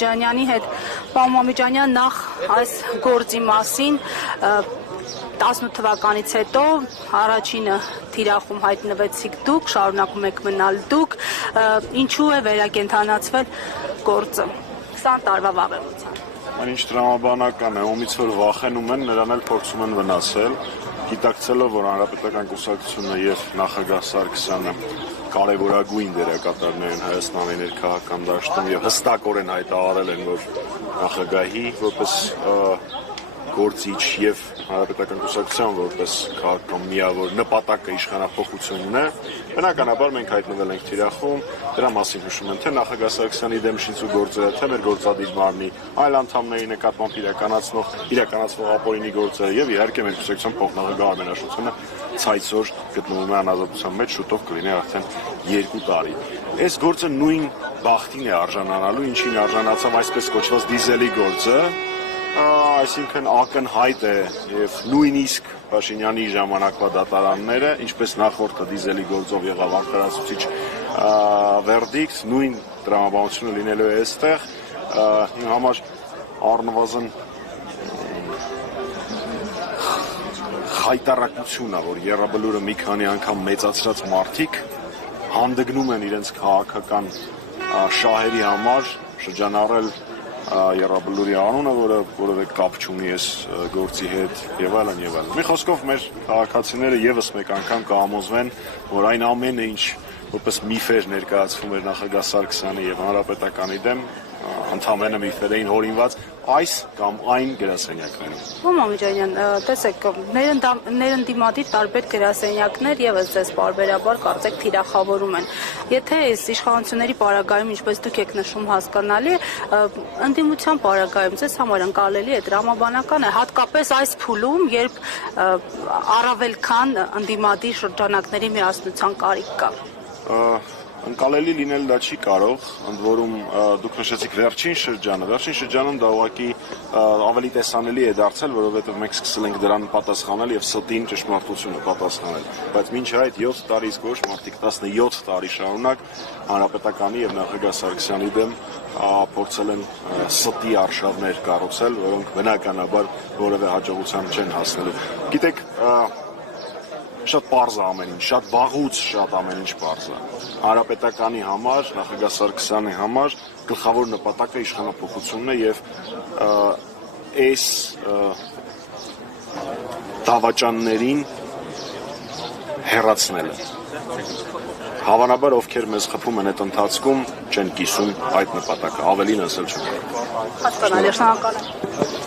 Ջանյանի հետ պարոն Մամիջանյան նախ այս գործի մասին 18 թվականից հետո առաջինը թիրախում հայտնվեցիք դուք, շարունակում եք մնալ դուք, ինչու է վերակենդանացվել գործը 20 տարվա վաղեմության։ Այն ինչ տրամաբանական է, ումից որ վախենում են, նրան էլ փորձում են վնասել, գիտակցելով, որ Հանրապետական կուսակցությունը եւ նախագահ Սարգսյանը կարևորագույն դերակատարներ են Հայաստանի ներքաղաքական դաշտում եւ հստակորեն հայտարարել են, որ նախագահի որպես գործիչ եւ Հանրապետական կուսակցության որպես քաղաքական միավոր նպատակը իշխանափոխությունն է, բնականաբար մենք հայտնվել ենք թիրախում, դրա մասին հուշում են թե նախագահ Սարգսյանի դեմ շինծու գործերը, թե մեր գործադիր մարմնի այլ անդամների նկատմամբ իրականացվող ապօրինի գործերը եւ իհարկե մեր կուսակցության փոխնախագահ Արմեն Աշոտյանը ցայցօր գտնվում է անազատության մեջ, շուտով կլինի արդեն 2 տարի։ Այս գործը նույն բախտին է արժանանալու, ինչին արժանացավ այսպես կոչված դիզելի գործը, այսինքն ակնհայտ է եւ նույնիսկ Փաշինյանի ժամանակվա դատարանները, ինչպես նախորդը դիզելի գործով եղավ անկարացուցիչ վերդիկտ, նույն տրամաբանությունը լինելու է այստեղ, իմ համար առնվազն խայտարակություն է, որ Եռաբլուրը մի քանի անգամ մեծացրած մարդիկ հանդգնում են իրենց քաղաքական շահերի համար շրջանառել Եռաբլուրի անունը, որը որևէ կապ չունի այս գործի հետ եւ այլն եւ այլն։ Մի խոսքով մեր քաղաքացիները եւս մեկ անգամ կհամոզվեն, որ այն ամենը, ինչ որպես միֆեր ներկայացվում էր նախագահ Սարգսյանի եւ Հանրապետականի դեմ, ընդհանրապես միֆերային հորինված այս կամ այն գրասենյակներում։ Պարոն Մամիջանյան, տեսեք, ներընդդիմադիր տարբեր գրասենյակներ եւս ձեզ բարբերաբար կարծեք թիրախավորում են։ Եթե այս իշխանությունների պարագայում, ինչպես դուք եք նշում, հասկանալի է, ընդդիմության պարագայում ձեզ համար ընկալելի է, տրամաբանական է, հատկապես այս փուլում, երբ առավել քան ընդդիմադիր շրջանակների միասնության կարիք կա։ Ընկալելի լինել դա չի կարող, ընդ որում դուք նշեցիք վերջին շրջանում դա ուղղակի ավելի տեսանելի է դարձել, որովհետև մենք սկսել ենք դրան պատասխանել եւ ստին ճշմարտությունը պատասխանել, բայց մինչև այդ 7 տարից ոչ, մարդիկ 17 տարի շարունակ Հանրապետականի եւ նախագահ Սարգսյանի դեմ փորձել են ստի արշավներ կառուցել, որոնք բնականաբար որևէ հաջողության չեն հասնելու։ Գիտեք, շատ պարզ է ամեն ինչ, շատ վաղուց շատ ամեն ինչ պարզ է։ Հանրապետականի համար, նախագահ Սարգսյանի համար գլխավոր նպատակը իշխանափոխությունն է եւ այս դավաճաններին հեռացնելը։ Հավանաբար ովքեր մեզ խփում են այդ ընթացքում չեն կիսում այդ նպատակը, ավելին ասել չունեն։ Հասկանալի, շնորհակալ եմ։